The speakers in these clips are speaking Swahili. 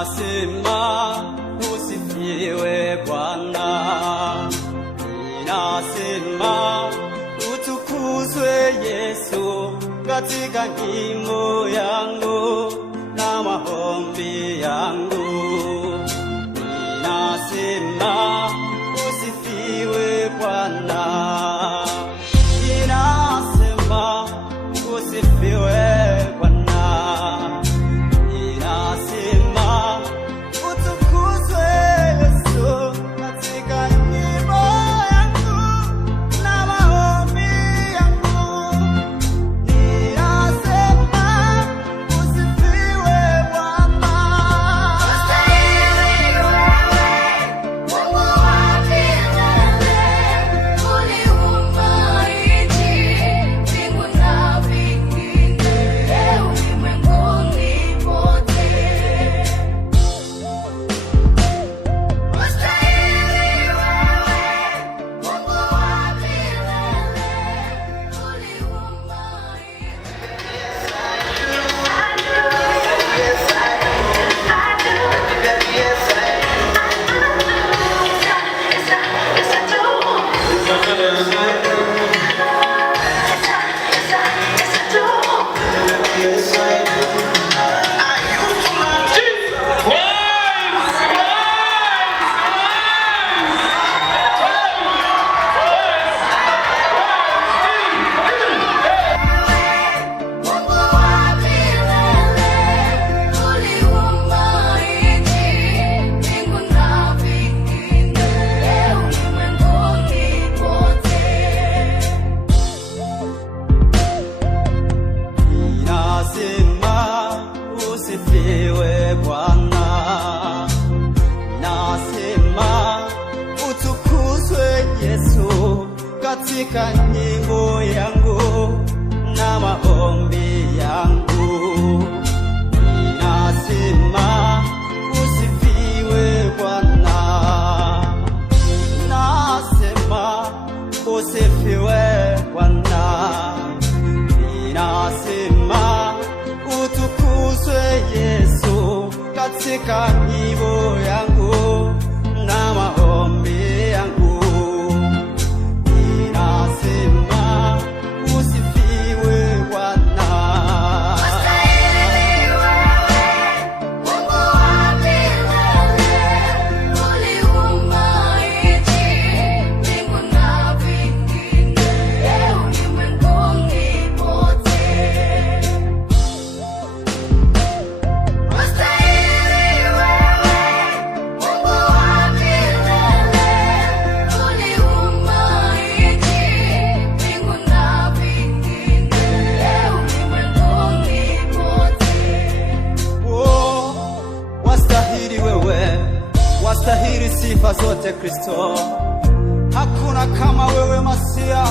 Ninasema usifiwe Bwana, ninasema utukuzwe Yesu katika nyimbo yangu na maombi yangu. Ninasema usifiwe Bwana, ninasema usifiwe Bwana. Usifiwe Bwana, nasema utukuzwe Yesu katika nyimbo yangu na maombi yangu. Nasema usifiwe Bwana, nasema usifiwe Bwana, ninasema utukuzwe Yesu katika nyimbo yangu na maombi yangu. Ninasema usifiwe Bwana. Wastahili sifa zote Kristo, hakuna kama wewe Masia.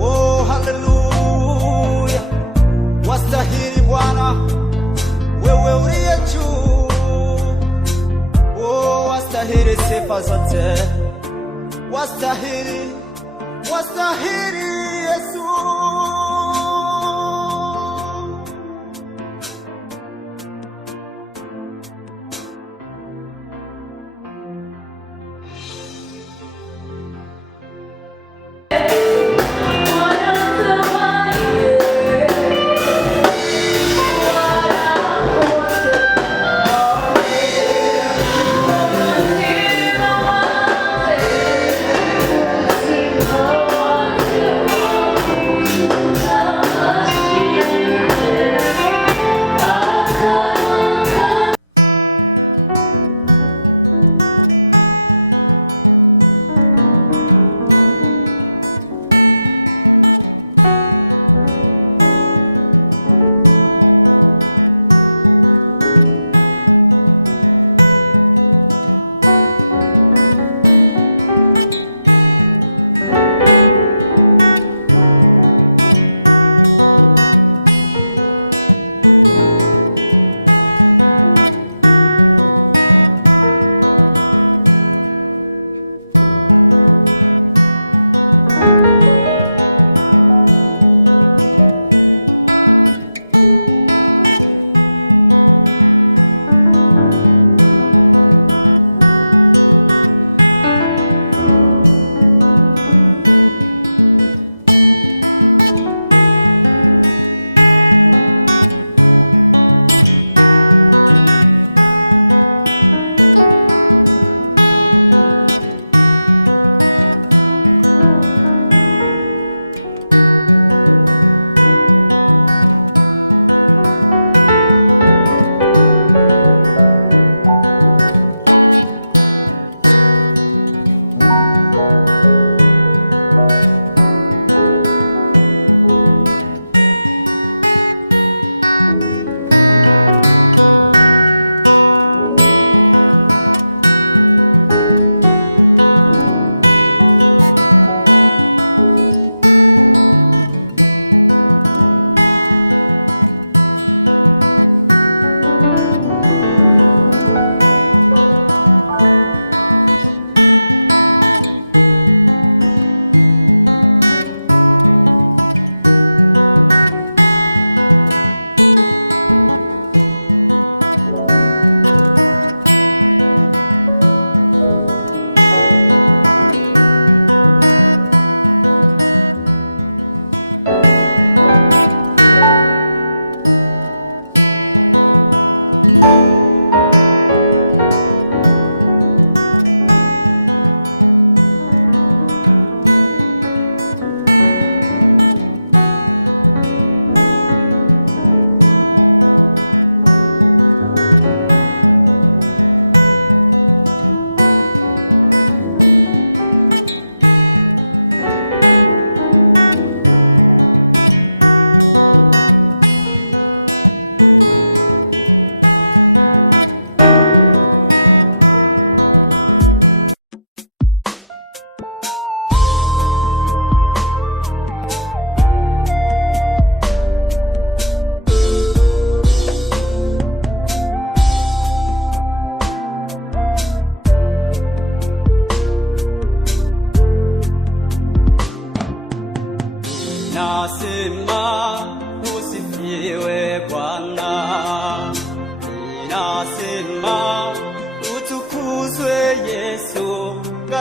Oh, haleluya! Wastahili Bwana, wewe uliye juu. Oh, wastahili sifa zote, wastahili, wastahili Yesu. Yeah.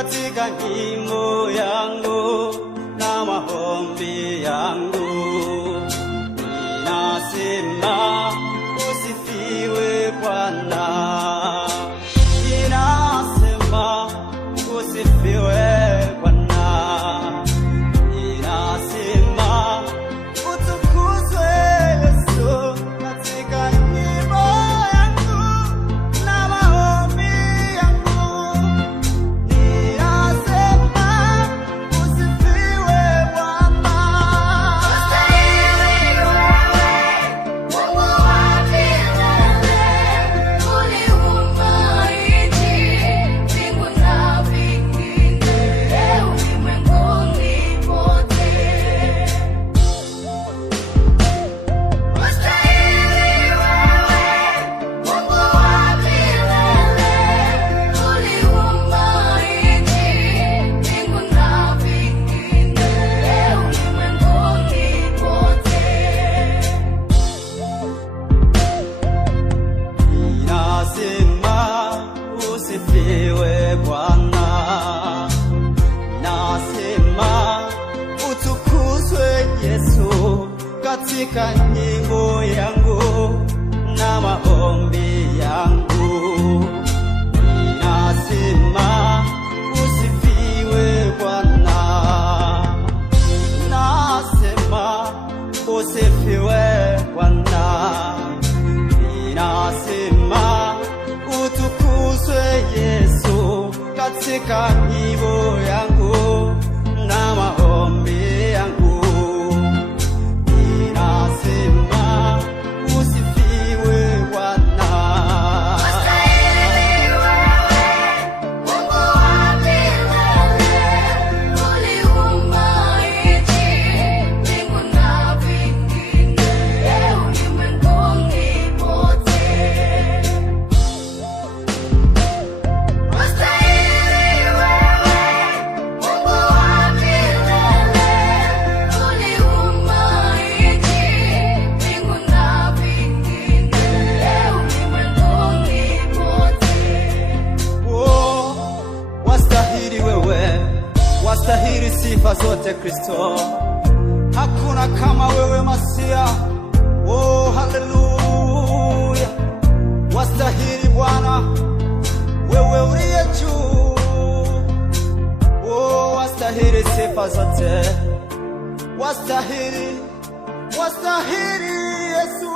katika nyimbo yangu na maombi yangu. Ninasema usifiwe Bwana, ninasema usifiwe Bwana, ninasema utukuzwe Yesu katika nyimbo yangu na maombi yangu. Ninasema usifiwe Bwana. Ustahili wewe, Mungu wa milele, uliumba nchi, mbingu na vingine, ulimwenguni pote. Ustahili wewe, Mungu wa milele, uliumba nchi, mbingu na vingine, ulimwenguni pote. Ninasema usifiwe Bwana, ninasema utukuzwe Yesu katika nyimbo yangu na maombi yangu. Ninasema usifiwe Bwana, ninasema usifiwe Bwana, ninasema utukuzwe Yesu katika nyimbo yangu na maombi yangu. Ninasema usifiwe Bwana. Ustahili wewe, Mungu wa milele, uliumba nchi, mbingu na vingine, ulimwenguni pote. Ustahili wewe, Mungu wa milele, uliumba nchi, mbingu na vingine, ulimwenguni pote. Oh, wastahili wewe, wastahili sifa zote Kristo. Hakuna kama wewe Masia. Oh, haleluya. Wastahili Bwana, wewe uliye juu. Oh, wastahili sifa zote. Wastahili, wastahili Yesu.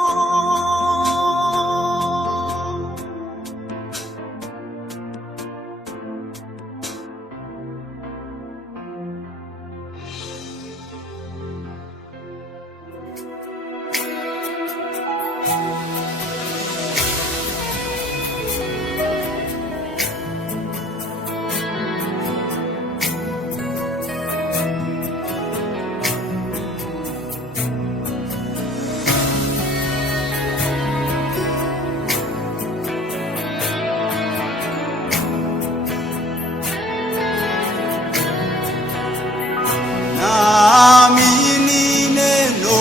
Naamini neno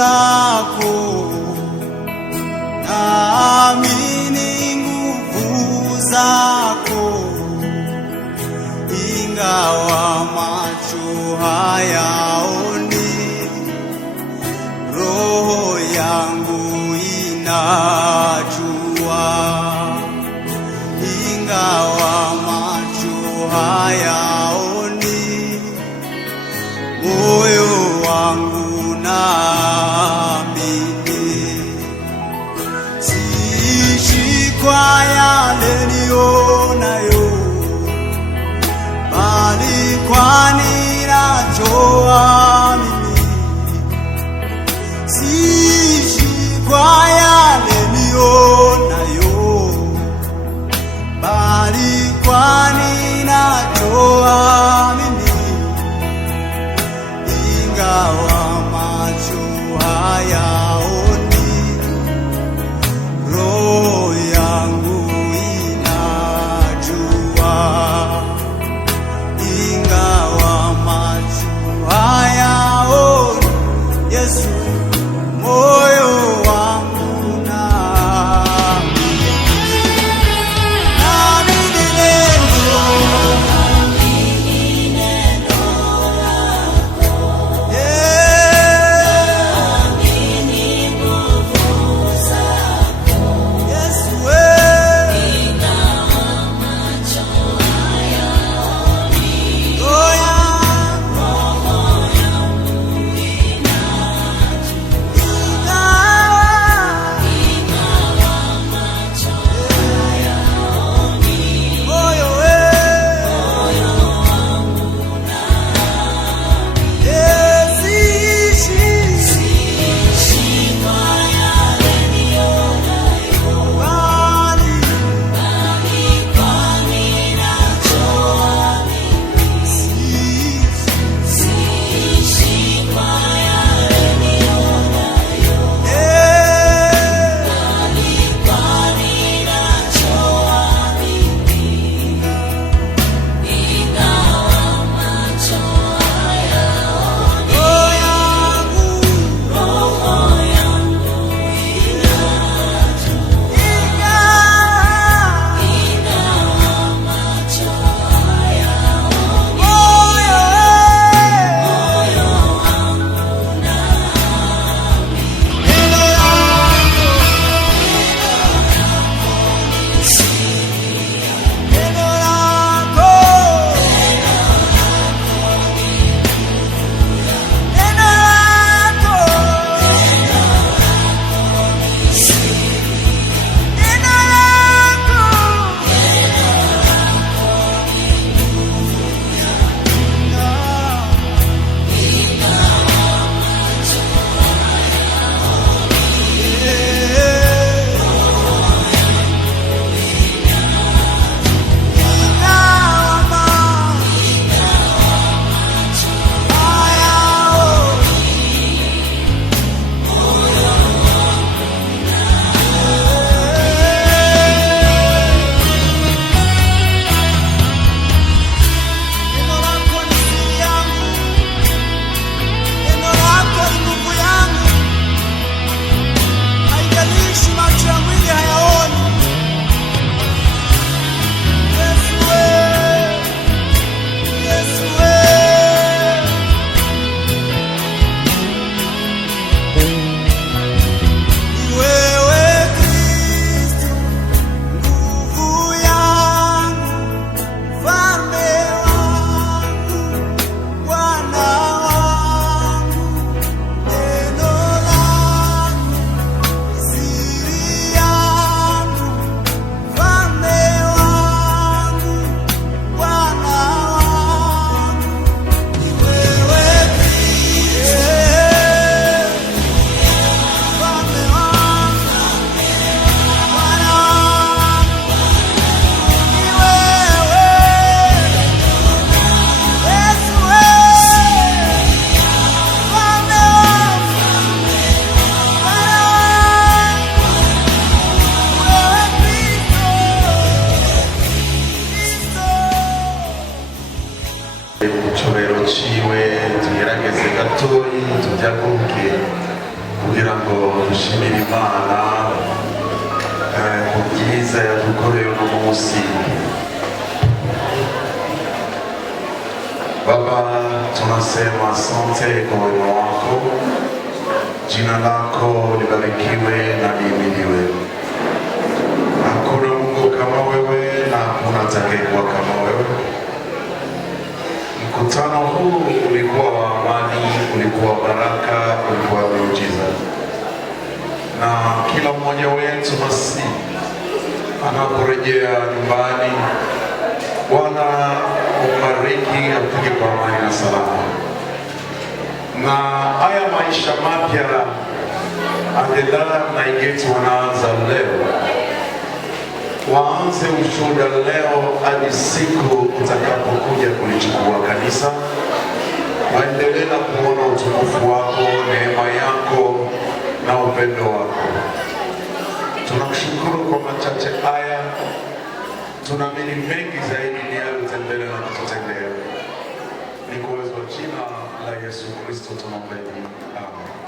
lako, naamini nguvu zako, ingawa macho hayaoni, roho yangu inajua. Ingawa macho hayaoni, moyo wangu naamini. Siishi kwa yale nionayo, bali kwa ninachoamini. Siishi kwa yale dushimira Imana ku byiza yadukoreye uno munsi. Baba, tunasema asante kwa wema wako, jina lako libarikiwe na lihimidiwe. Hakuna Mungu kama wewe na hakuna atakayekuwa kama wewe. Mkutano huu ulikuwa wa amani, ulikuwa baraka, ulikuwa miujiza. Na kila mmoja wetu basi anaporejea nyumbani, Bwana ubariki afike kwa amani na salama. Na haya maisha mapya Adela na Igeti wanaanza leo. Waanze ushuhuda leo hadi siku utakapokuja kulichukua kanisa. Waendelee na kuona utukufu wako, neema yako na upendo wako. Tunakushukuru kwa machache haya. Tunaamini mengi zaidi ni yale utendele na kututendea. Ni kwa uwezo wa jina la Yesu Kristo tunaomba. Amen.